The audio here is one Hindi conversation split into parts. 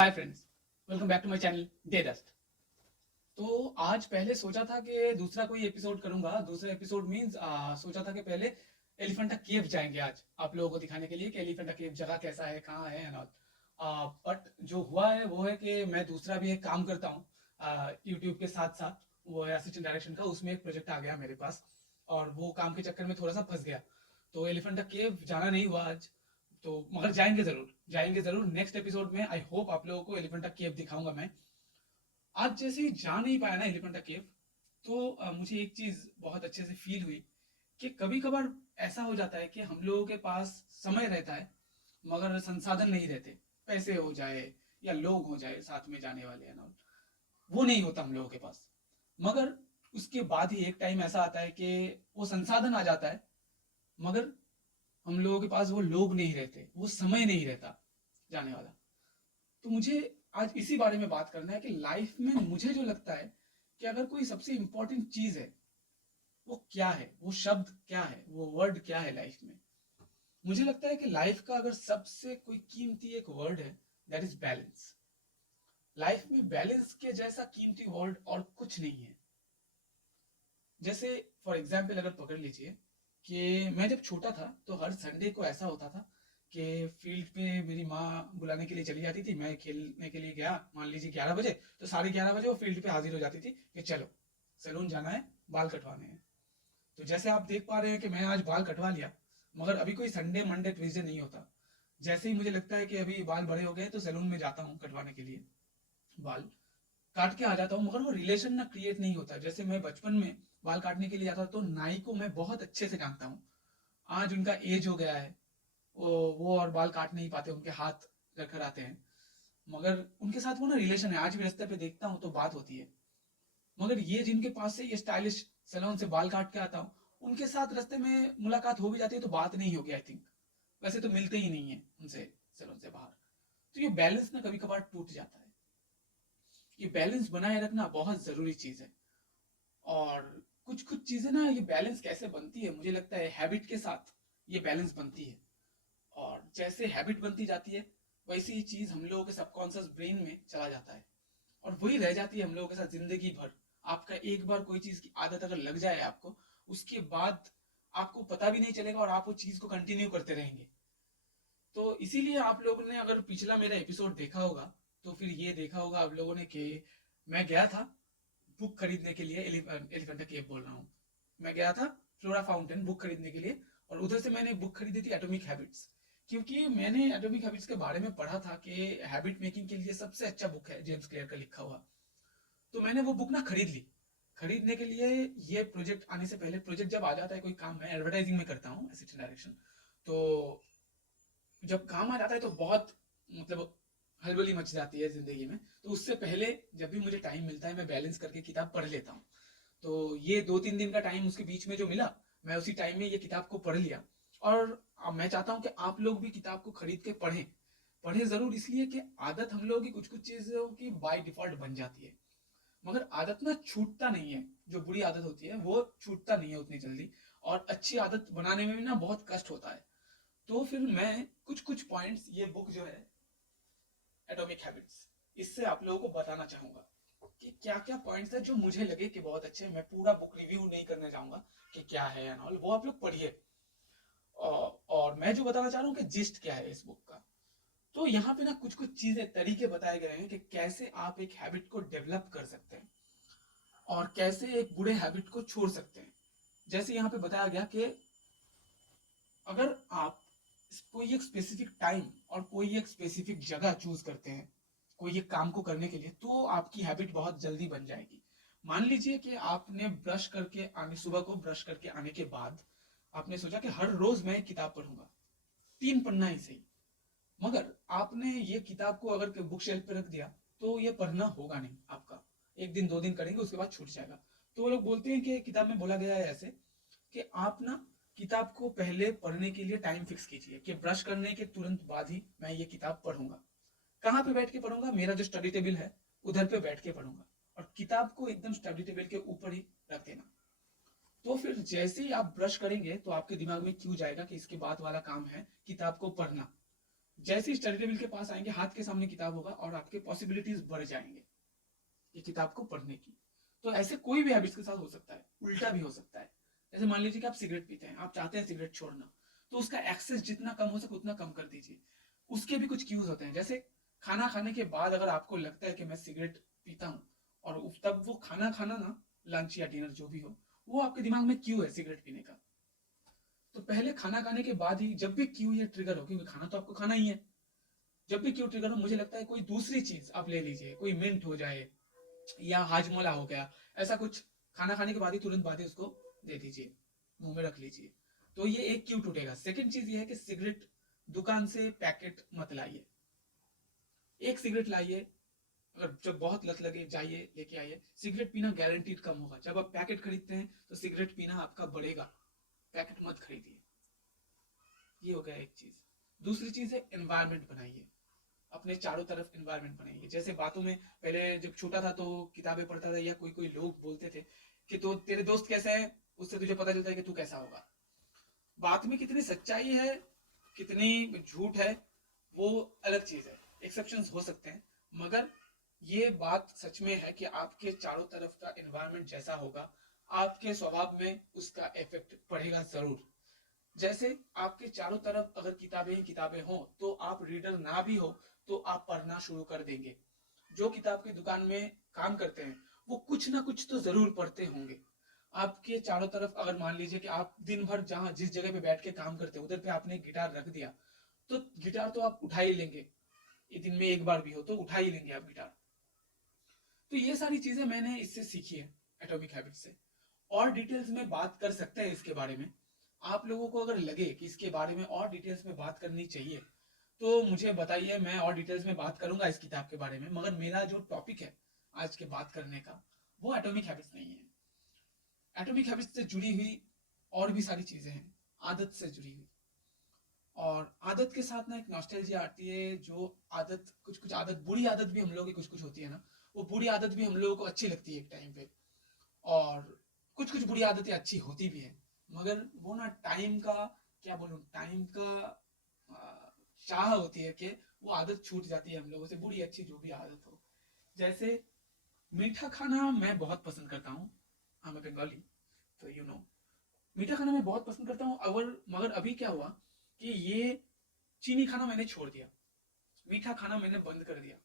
Hi friends, welcome back to my channel day dust. तो आज पहले सोचा था कि दूसरा कोई एपिसोड करूंगा। दूसरा एपिसोड मींस सोचा था कि पहले एलिफेंटा केव जाएंगे आज आप लोगों को दिखाने के लिए कि एलिफेंटा केव जगह कैसा है, कहाँ है एंड ऑल। बट जो हुआ है वो है कि मैं दूसरा भी एक काम करता हूँ यूट्यूब के साथ साथ, वो है असिस्टेंट डायरेक्शन का। उसमें एक प्रोजेक्ट आ गया मेरे पास और वो काम के चक्कर में थोड़ा सा फंस गया। तो एलिफेंटा केव जाना नहीं हुआ आज। तो मगर जाएंगे जरूर नेक्स्ट एपिसोड में। आई होप आप लोगों को एलिफेंटा केव दिखाऊंगा मैं। आज जैसे ही जा नहीं पाया ना एलिफेंटा केव, तो मुझे एक चीज बहुत अच्छे से फील हुई कि कभी कभार ऐसा हो जाता है कि हम लोगों के पास समय रहता है मगर संसाधन नहीं रहते। पैसे हो जाए या लोग हो जाए साथ में जाने वाले हैं ना, वो नहीं होता हम लोगों के पास। मगर उसके बाद ही एक टाइम ऐसा आता है कि वो संसाधन आ जाता है मगर हम लोगों के पास वो लोग नहीं रहते, वो समय नहीं रहता जाने वाला। तो मुझे आज इसी बारे में बात करना है कि लाइफ में मुझे जो लगता है कि अगर कोई सबसे इंपॉर्टेंट चीज है वो क्या है, वो शब्द क्या है, वो वर्ड क्या है लाइफ में। मुझे लगता है कि लाइफ का अगर सबसे कोई कीमती एक वर्ड है, दैट इज बैलेंस। लाइफ में बैलेंस के जैसा कीमती वर्ड और कुछ नहीं है। जैसे फॉर एग्जाम्पल अगर पकड़ लीजिए कि मैं जब छोटा था तो हर संडे को ऐसा होता था कि फील्ड पे मेरी माँ बुलाने के लिए चली जाती थी। मैं खेलने के लिए गया, मान लीजिए 11 बजे, तो 11:30 बजे वो फील्ड पे हाजिर हो जाती थी कि चलो सैलून जाना है, बाल कटवाने हैं। तो जैसे आप देख पा रहे हैं कि मैं आज बाल कटवा लिया, मगर अभी कोई संडे मंडे ट्यूजडे नहीं होता। जैसे ही मुझे लगता है कि अभी बाल बड़े हो गए तो सैलून में जाता हूँ कटवाने के लिए, बाल काट के आ जाता हूँ। मगर वो रिलेशन ना क्रिएट नहीं होता। जैसे मैं बचपन में बाल काटने के लिए जाता तो नाई को मैं बहुत अच्छे से जानता हूँ। आज उनका एज हो गया है, वो और बाल काट नहीं पाते, उनके हाथ रखकर आते हैं। मगर उनके साथ वो ना रिलेशन है, आज भी रास्ते पे देखता हूँ तो बात होती है। मगर ये जिनके पास से ये स्टाइलिश सैलून से बाल काट के आता हूँ, उनके साथ रास्ते में मुलाकात हो भी जाती है तो बात नहीं होगी आई थिंक। वैसे तो मिलते ही नहीं है उनसे सैलून से बाहर। तो ये बैलेंस ना कभी कभार टूट जाता है। ये बैलेंस बनाए रखना बहुत जरूरी चीज है। और कुछ कुछ चीजें ना, ये बैलेंस कैसे बनती है, मुझे लगता है हैबिट के साथ ये बैलेंस बनती है। और जैसे हैबिट बनती जाती है वैसी ही चीज हम लोगों के सबकॉन्शियस ब्रेन में चला जाता है और वही रह जाती है हम लोगों के साथ जिंदगी भर। आपका एक बार कोई चीज की आदत अगर लग जाए आपको, उसके बाद आपको पता भी नहीं चलेगा और आप वो चीज को कंटिन्यू करते रहेंगे। तो इसीलिए आप लोगों ने अगर पिछला मेरा एपिसोड देखा होगा तो फिर ये देखा होगा आप लोगों ने कि मैं गया था बुक खरीदने के लिए। एलिफेंटा केव बोल रहा हूँ। मैं गया था फ्लोरा फाउंटेन बुक खरीदने के लिए और उधर से मैंने बुक खरीदी थी एटॉमिक हैबिट्स। क्योंकि मैंने एटॉमिक हैबिट्स के बारे में पढ़ा था कि हैबिट मेकिंग के लिए सबसे अच्छा बुक है जेम्स क्लियर का लिखा हुआ। तो मैंने वो बुक ना खरीद ली। खरीदने के लिए ये प्रोजेक्ट आने से पहले, प्रोजेक्ट जब आ जाता है कोई काम, मैं एडवर्टाइजिंग में करता हूँ असिस्टेंट डायरेक्शन। तो जब काम आ जाता है तो बहुत मतलब हलबली मच जाती है जिंदगी में। तो उससे पहले जब भी मुझे टाइम मिलता है मैं बैलेंस करके किताब पढ़ लेता हूँ। तो ये 2-3 दिन का टाइम उसके बीच में जो मिला, मैं उसी टाइम में ये किताब को पढ़ लिया। और अब मैं चाहता हूँ कि आप लोग भी किताब को खरीद के पढ़ें। पढ़ें जरूर, इसलिए कि आदत हम लोगों की कुछ कुछ चीजों की बाय डिफॉल्ट बन जाती है। मगर आदत ना छूटता नहीं है। जो बुरी आदत होती है वो छूटता नहीं है उतनी जल्दी। और अच्छी आदत बनाने में भी ना बहुत कष्ट होता है। तो फिर मैं कुछ कुछ पॉइंट्स, ये बुक जो है एटॉमिक हैबिट्स, इससे आप लोगों को बताना चाहूंगा कि क्या क्या पॉइंट्स है जो मुझे लगे कि बहुत अच्छे हैं। मैं पूरा बुक रिव्यू नहीं करने जाऊंगा कि क्या है एंड ऑल, वो आप लोग पढ़िए। और मैं जो बताना चाह रहा हूँ कि जिस्ट क्या है इस बुक का। तो यहाँ पे ना कुछ कुछ चीजें, तरीके बताए गए हैं कि कैसे आप एक हैबिट को डेवलप कर सकते हैं और कैसे एक बुरे हैबिट को छोड़ सकते हैं। जैसे यहाँ पे बताया गया कि अगर आप कोई एक स्पेसिफिक टाइम और कोई एक स्पेसिफिक जगह चूज करते हैं कोई एक काम को करने के लिए, तो आपकी हैबिट बहुत जल्दी बन जाएगी। मान लीजिए कि आपने ब्रश करके आने, सुबह को ब्रश करके आने के बाद आपने सोचा कि हर रोज मैं एक किताब पढ़ूंगा, 3 पन्ना ही सही। मगर आपने ये किताब को अगर बुक शेल्फ पे रख दिया तो ये पढ़ना होगा नहीं आपका। 1 दिन 2 दिन करेंगे उसके बाद छूट जाएगा। तो वो लोग बोलते हैं कि किताब में बोला गया है ऐसे कि आप ना किताब को पहले पढ़ने के लिए टाइम फिक्स कीजिए कि ब्रश करने के तुरंत बाद ही मैं ये किताब पढ़ूंगा। कहाँ पे बैठ के पढ़ूंगा? मेरा जो स्टडी टेबल है उधर पे बैठ के पढ़ूंगा। और किताब को एकदम स्टडी टेबल के ऊपर ही रख देना। तो फिर जैसे ही आप ब्रश करेंगे तो आपके दिमाग में क्यों जाएगा कि इसके बाद वाला काम है किताब को पढ़ना। जैसे ही स्टडी टेबल के पास आएंगे, हाथ के सामने किताब होगा और आपके पॉसिबिलिटीज बढ़ जाएंगे ये किताब को पढ़ने की। तो ऐसे कोई भी हैबिट्स के साथ हो सकता है, उल्टा भी हो सकता है। जैसे मान लीजिए कि आप सिगरेट पीते हैं, आप चाहते हैं सिगरेट छोड़ना, तो उसका एक्सेस जितना कम हो सके उतना कम कर दीजिए। उसके भी कुछ क्यूज होते हैं, जैसे खाना खाने के बाद अगर आपको लगता है कि मैं सिगरेट पीता हूँ, और तब वो खाना खाना ना, लंच या डिनर जो भी हो, वो आपके दिमाग में क्यों है सिगरेट पीने का। तो पहले खाना खाने के बाद ही जब भी क्यों ये ट्रिगर हो, क्योंकि खाना तो आपको खाना ही है, जब भी क्यों ट्रिगर हो, मुझे लगता है कोई दूसरी चीज आप ले लीजिए, कोई मिंट हो जाए या हाजमोला हो गया, ऐसा कुछ खाना खाने के बाद ही, तुरंत बाद ही उसको दे दीजिए, मुंह में रख लीजिए। तो ये एक क्यू टूटेगा। सेकंड चीज ये है कि सिगरेट दुकान से पैकेट मत लाइए। एक सिगरेट लाइए, अगर जब बहुत लत लगे जाइए लेके आइए। सिगरेट पीना गारंटीड कम होगा। जब आप पैकेट खरीदते हैं तो सिगरेट पीना आपका बढ़ेगा, पैकेट मत खरीदिए। ये हो गया एक चीज। दूसरी चीज है एनवायरनमेंट बनाइए, अपने चारों तरफ एनवायरनमेंट बनाइए। जैसे बातों में पहले जब छोटा था तो किताबें पढ़ता था, या कोई कोई लोग बोलते थे कि तो तेरे दोस्त कैसे हैं, उससे तुझे पता चलता है कि तू कैसा होगा। बात में कितनी सच्चाई है, कितनी झूठ है, वो अलग चीज है, एक्सेप्शंस हो सकते हैं, मगर ये बात सच में है कि आपके चारों तरफ का एनवायरनमेंट जैसा होगा, आपके स्वभाव में उसका इफेक्ट पड़ेगा जरूर। जैसे आपके चारों तरफ अगर किताबें ही किताबें हो, तो आप रीडर ना भी हो तो आप पढ़ना शुरू कर देंगे। जो किताब की दुकान में काम करते हैं वो कुछ ना कुछ तो जरूर पढ़ते होंगे। आपके चारों तरफ अगर मान लीजिए कि आप दिन भर जहां जिस जगह पे बैठ के काम करते हैं उधर पे आपने गिटार रख दिया, तो गिटार तो आप उठा ही लेंगे, ये दिन में एक बार भी हो तो उठा ही लेंगे आप गिटार। तो ये सारी चीजें मैंने इससे सीखी है, एटॉमिक हैबिट से। और डिटेल्स में बात कर सकते हैं इसके बारे में। आप लोगों को अगर लगे कि इसके बारे में और डिटेल्स में बात करनी चाहिए तो मुझे बताइए, मैं और डिटेल्स में बात करूंगा इस किताब के बारे में। मगर मेरा जो टॉपिक है आज के बात करने का, वो एटॉमिक हैबिट्स नहीं है। एटॉमिक हैबिट्स से जुड़ी हुई और भी सारी चीजें हैं, आदत से जुड़ी हुई। और आदत के साथ ना एक नॉस्टैल्जिया आती है। जो आदत, कुछ कुछ आदत, बुरी आदत भी हम लोगों की कुछ कुछ होती है ना, वो बुरी आदत भी हम लोगों को अच्छी लगती है एक टाइम पे। और कुछ कुछ बुरी आदतें अच्छी होती भी है, मगर वो ना टाइम का, क्या बोलूं, टाइम का चाह होती है कि वो आदत छूट जाती है हम लोगों से, बुरी अच्छी जो भी आदत हो। जैसे मीठा खाना मैं बहुत पसंद करता हूँ, हाँ मैं बंगाली, तो मीठा खाना मैं बहुत पसंद करता हूँ। अगर मगर अभी क्या हुआ कि ये चीनी खाना मैंने छोड़ दिया, मीठा खाना मैंने बंद कर दिया।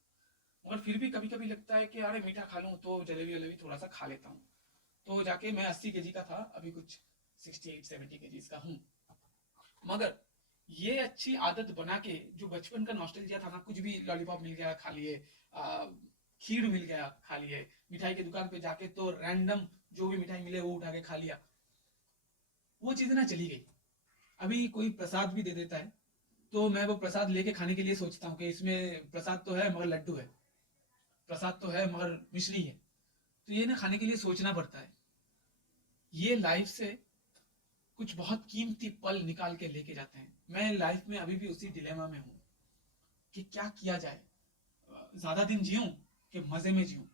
मगर फिर भी कभी कभी लगता है कि अरे मीठा खा लूं, तो जलेबी वलेबी थोड़ा सा खा लेता हूँ। तो जाके मैं 80 kg का था, अभी कुछ 68-70 kg का हूँ। मगर ये अच्छी आदत बना के, जो बचपन का नॉस्टैल्जिया था ना, कुछ भी लॉलीपॉप मिल गया खा लिए, खीर मिल गया खा लिए, मिठाई की दुकान पे जाके तो रैंडम जो भी मिठाई मिले वो उठा के खा लिया, वो चीजें ना चली गई। अभी कोई प्रसाद भी दे देता है तो मैं वो प्रसाद लेके खाने के लिए सोचता हूँ कि इसमें प्रसाद तो है मगर लड्डू है, प्रसाद तो है मगर मिश्री है। तो ये ना खाने के लिए सोचना पड़ता है। ये लाइफ से कुछ बहुत कीमती पल निकाल के लेके जाते हैं। मैं लाइफ में अभी भी उसी डिलेमा में हूँ कि क्या किया जाए, ज्यादा दिन जीऊं कि मजे में जीऊं।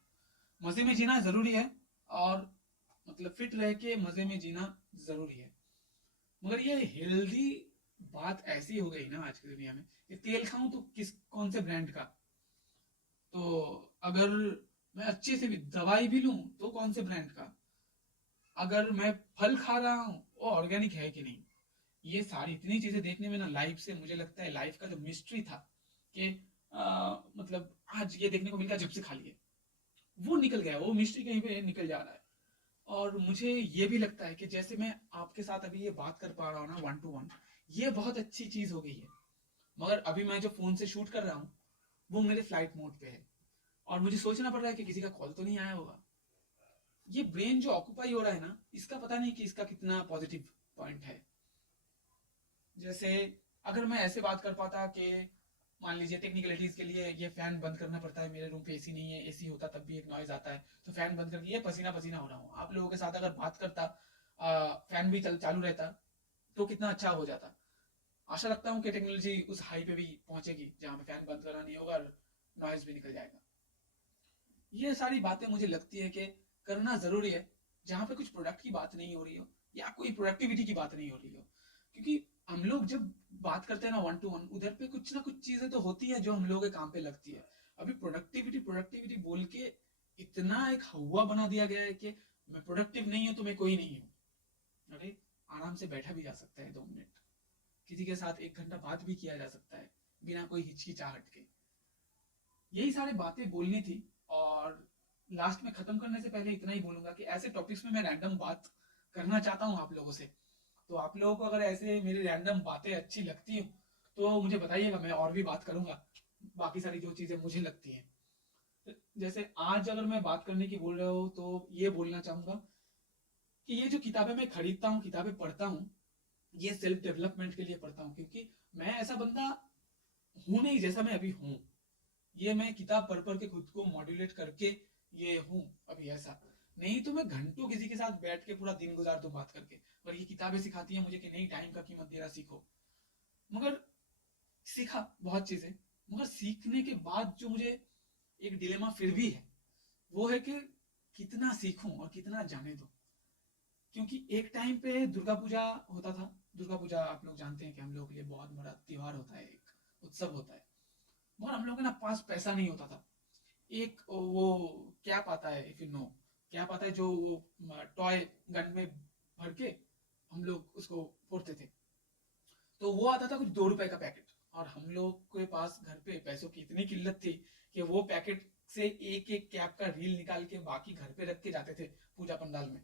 मजे में जीना जरूरी है, और मतलब फिट रह के मजे में जीना जरूरी है। मगर ये हेल्दी बात ऐसी हो गई ना आज की दुनिया में कि तेल खाऊं तो कौन से ब्रांड का, तो अगर मैं अच्छे से भी दवाई भी लूं तो कौन से ब्रांड का, अगर मैं फल खा रहा हूं वो ऑर्गेनिक है कि नहीं। ये सारी इतनी चीजें देखने में ना, लाइफ से मुझे लगता है लाइफ का जो मिस्ट्री था कि मतलब आज ये देखने को मिलता है जब से खा लिए, वो निकल गया, वो मिस्ट्री कहीं पे निकल जा रहा है। और मुझे ये भी लगता है कि जैसे मैं आपके साथ अभी ये बात कर पा रहा हूँ ना, 1 to 1, ये बहुत अच्छी चीज हो गई है। मगर अभी मैं जो फोन से शूट कर रहा हूँ वो मेरे फ्लाइट मोड पे है, और मुझे सोचना पड़ रहा है कि किसी का कॉल तो नहीं आया होगा। ये ब्रेन जो ऑक्यूपाई हो रहा है ना, इसका पता नहीं कि इसका कितना पॉजिटिव पॉइंट है। जैसे अगर मैं ऐसे बात कर पाता कि मान लीजिए टेक्निकलिटीज के लिए ये फैन बंद करना पड़ता है, मेरे रूम पे एसी नहीं है, एसी होता तब भी एक नॉइज आता है, तो फैन बंद करके ये पसीना पसीना हो रहा हूँ, आप लोगों के साथ अगर बात करता, फैन भी चालू रहता, तो कितना अच्छा हो जाता। आशा रखता हूँ कि टेक्नोलॉजी उस हाई पे भी पहुंचेगी जहाँ पे फैन बंद करना नहीं होगा और नॉइज भी निकल जाएगा। ये सारी बातें मुझे लगती है कि करना जरूरी है, जहाँ पे कुछ प्रोडक्ट की बात नहीं हो रही हो या कोई प्रोडक्टिविटी की बात नहीं हो रही हो। क्योंकि हम लोग जब बात करते हैं ना वन टू वन, उधर पे कुछ ना कुछ चीजें तो होती है जो हम लोगों के काम पे लगती है। अभी प्रोडक्टिविटी प्रोडक्टिविटी बोल के इतना एक हवा बना दिया गया है कि मैं प्रोडक्टिव नहीं हूं तो मैं कोई नहीं हूं। अरे आराम से बैठा भी जा सकता है 2 मिनट, किसी के साथ 1 घंटा बात भी किया जा सकता है बिना कोई हिचकिचाहट के। यही सारी बातें बोलनी थी। और लास्ट में खत्म करने से पहले इतना ही बोलूंगा कि ऐसे टॉपिक्स में मैं रैंडम बात करना चाहता हूँ आप लोगों से। तो आप लोगों को अगर ऐसे मेरी रैंडम बातें अच्छी लगती हो तो मुझे बताइएगा, मैं और भी बात करूंगा बाकी सारी जो चीजें मुझे लगती हैं। जैसे आज अगर मैं बात करने की बोल रहा हूँ तो ये बोलना चाहूंगा कि ये जो किताबें मैं खरीदता हूँ, किताबें पढ़ता हूँ, ये सेल्फ डेवलपमेंट के लिए पढ़ता हूँ, क्योंकि मैं ऐसा बंदा हूं नहीं जैसा मैं अभी हूँ। ये मैं किताब पढ़ पढ़ के खुद को मॉड्यूलेट करके ये हूँ अभी ऐसा। नहीं तो मैं घंटों किसी के साथ बैठ के पूरा दिन गुजार दूं बात करके। पर ये किताबें सिखाती हैं मुझे कि नहीं, टाइम का कीमत देना सीखो। मगर सीखा बहुत चीजें, मगर सीखने के बाद जो मुझे एक डिलेमा फिर भी है वो है कि कितना सीखूं और कितना जाने दूं। क्योंकि एक टाइम पे दुर्गा पूजा होता था। दुर्गा पूजा आप लोग जानते हैं कि हम लोग के लिए बहुत बड़ा त्योहार होता है, एक उत्सव होता है। मगर हम लोग के ना पास पैसा नहीं होता था। एक वो कैप आता है, इफ यू नो, कैप आता है जो टॉय गन में भर के हम लोग उसको फोड़ते थे। तो वो आता था कुछ 2 रुपए का पैकेट, और हम लोग के पास घर पे पैसों की इतनी किल्लत थी कि वो पैकेट से एक एक कैप का रील निकाल के बाकी घर पे रख के जाते थे पूजा पंडाल में।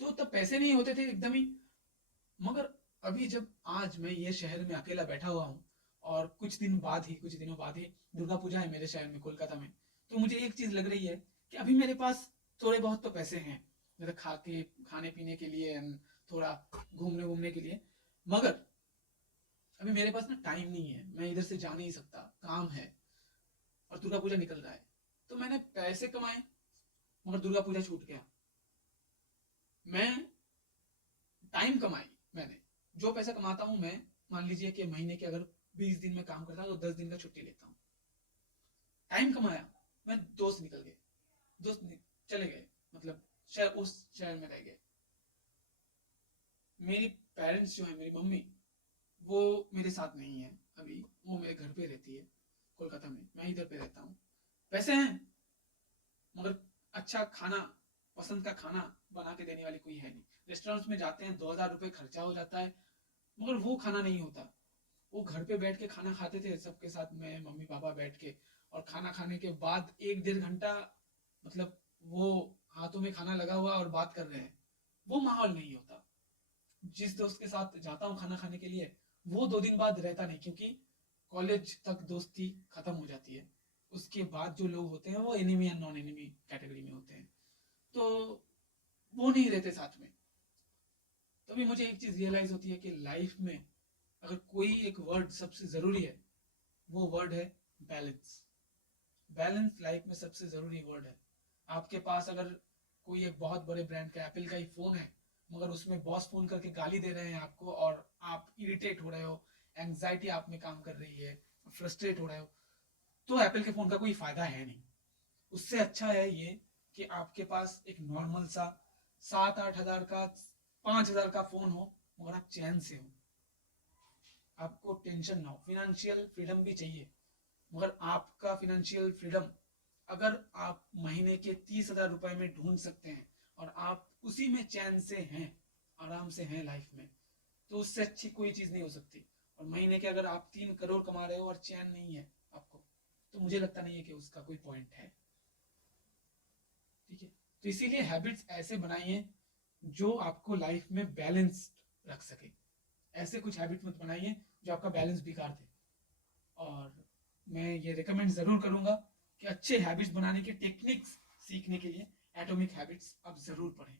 तो तब पैसे नहीं होते थे एकदम ही। मगर अभी जब आज मैं ये शहर में अकेला बैठा हुआ हूँ, और कुछ दिनों बाद ही दुर्गा पूजा है मेरे शहर में, कोलकाता में। तो मुझे एक चीज लग रही है कि अभी मेरे पास थोड़े बहुत तो पैसे हैं, मतलब खाने पीने के लिए and थोड़ा घूमने घूमने के लिए। मगर अभी मेरे पास ना टाइम नहीं है, मैं इधर से जा नहीं सकता, काम है, और दुर्गा पूजा निकल रहा है। तो मैंने पैसे कमाए मगर दुर्गा पूजा छूट गया। मैं टाइम कमाई, मैंने जो पैसा कमाता हूं मैं, मान लीजिए कि महीने के अगर 20 दिन में काम करता हूं तो 10 दिन का छुट्टी लेता हूँ। टाइम कमाया, मैं दोस्त निकल गए, चले गए, मतलब शहर, उस शहर में रह गए। मेरी पेरेंट्स जो है, मेरी मम्मी, वो मेरे साथ नहीं है अभी, वो मेरे घर पे रहती है कोलकाता में, मैं इधर पे रहता हूँ। पैसे हैं मगर अच्छा खाना, पसंद का खाना बना के देने वाली कोई है नहीं। रेस्टोरेंट्स में जाते हैं, 2,000 रुपये खर्चा हो जाता है, मगर वो खाना नहीं होता। वो घर पे बैठ के खाना खाते थे सबके साथ में, मम्मी पापा बैठ के, और खाना खाने के बाद 1 डेढ़ घंटा, मतलब वो हाथों में खाना लगा हुआ और बात कर रहे हैं, वो माहौल नहीं होता। जिस दोस्त के साथ जाता हूँ खाना खाने के लिए, वो 2 दिन बाद रहता नहीं, क्योंकि कॉलेज तक दोस्ती खत्म हो जाती है। उसके बाद जो लोग होते हैं वो एनिमी या नॉन एनिमी कैटेगरी में होते हैं, तो वो नहीं रहते साथ में। तभी मुझे एक चीज रियलाइज होती है कि लाइफ में अगर कोई एक वर्ड सबसे जरूरी है, वो वर्ड है बैलेंस। बैलेंस लाइफ में सबसे जरूरी वर्ड है। आपके पास अगर कोई एक बहुत बड़े ब्रांड का एप्पल का ही फोन है, मगर उसमें बॉस फोन करके गाली दे रहे हैं आपको, और आप इरिटेट हो रहे हो, एंग्जाइटी आप में काम कर रही है, फ्रस्ट्रेट हो रहे हो, तो एप्पल के फोन का कोई फायदा है नहीं। उससे अच्छा है ये कि आपके पास एक नॉर्मल सा 7-8 हजार का, 5 हजार का फोन हो, मगर आप चैन से हो, आपको टेंशन ना हो। फिनेंशियल फ्रीडम भी चाहिए, मगर आपका फिनेंशियल फ्रीडम अगर आप महीने के 30,000 रुपए में ढूंढ सकते हैं, और आप उसी में चैन से हैं, आराम से हैं लाइफ में, तो उससे अच्छी कोई चीज नहीं हो सकती। और महीने के अगर आप 3 करोड़ कमा रहे हो और चैन नहीं है आपको, तो मुझे लगता नहीं है कि उसका कोई पॉइंट है। ठीक है, तो इसीलिए हैबिट्स ऐसे बनाइए जो आपको लाइफ में बैलेंस रख सके। ऐसे कुछ हैबिट मत बनाइए जो आपका बैलेंस बिगाड़ दे। और मैं ये रिकमेंड जरूर करूंगा कि अच्छे हैबिट्स बनाने के टेक्निक्स सीखने के लिए एटॉमिक हैबिट्स आप जरूर पढ़ें।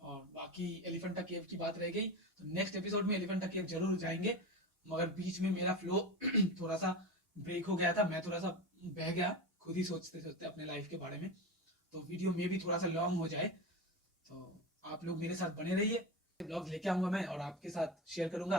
और बाकी एलिफेंटा केव की बात रह गई, तो नेक्स्ट एपिसोड में एलिफेंटा केव जरूर जाएंगे। मगर बीच में मेरा फ्लो थोड़ा सा ब्रेक हो गया था, मैं थोड़ा सा बह गया खुद ही सोचते सोचते अपने लाइफ के बारे में, तो वीडियो में भी थोड़ा सा लॉन्ग हो जाए। तो आप लोग मेरे साथ बने रहिए, ब्लॉग्स लेके आऊंगा मैं और आपके साथ शेयर करूंगा,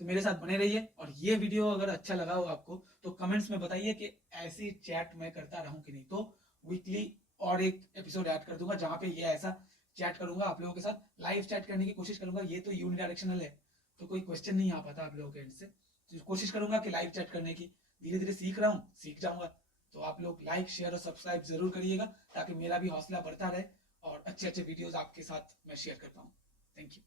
तो मेरे साथ बने रहिए। और ये वीडियो अगर अच्छा लगा हो आपको तो कमेंट्स में बताइए कि ऐसी चैट मैं करता रहूं कि नहीं, तो वीकली और एक एपिसोड ऐड कर दूंगा जहां पे ये ऐसा चैट करूंगा आप लोगों के साथ, लाइव चैट करने की कोशिश करूंगा। ये तो यूनिडायरेक्शनल है, तो कोई क्वेश्चन नहीं आ पाता आप लोगों के एंड से। तो कोशिश करूंगा कि लाइव चैट करने की, धीरे धीरे सीख रहा हूँ, सीख जाऊंगा। तो आप लोग लाइक शेयर और सब्सक्राइब जरूर करिएगा, ताकि मेरा भी हौसला बढ़ता रहे और अच्छे अच्छे वीडियोस आपके साथ मैं शेयर कर पाऊँ। Thank you.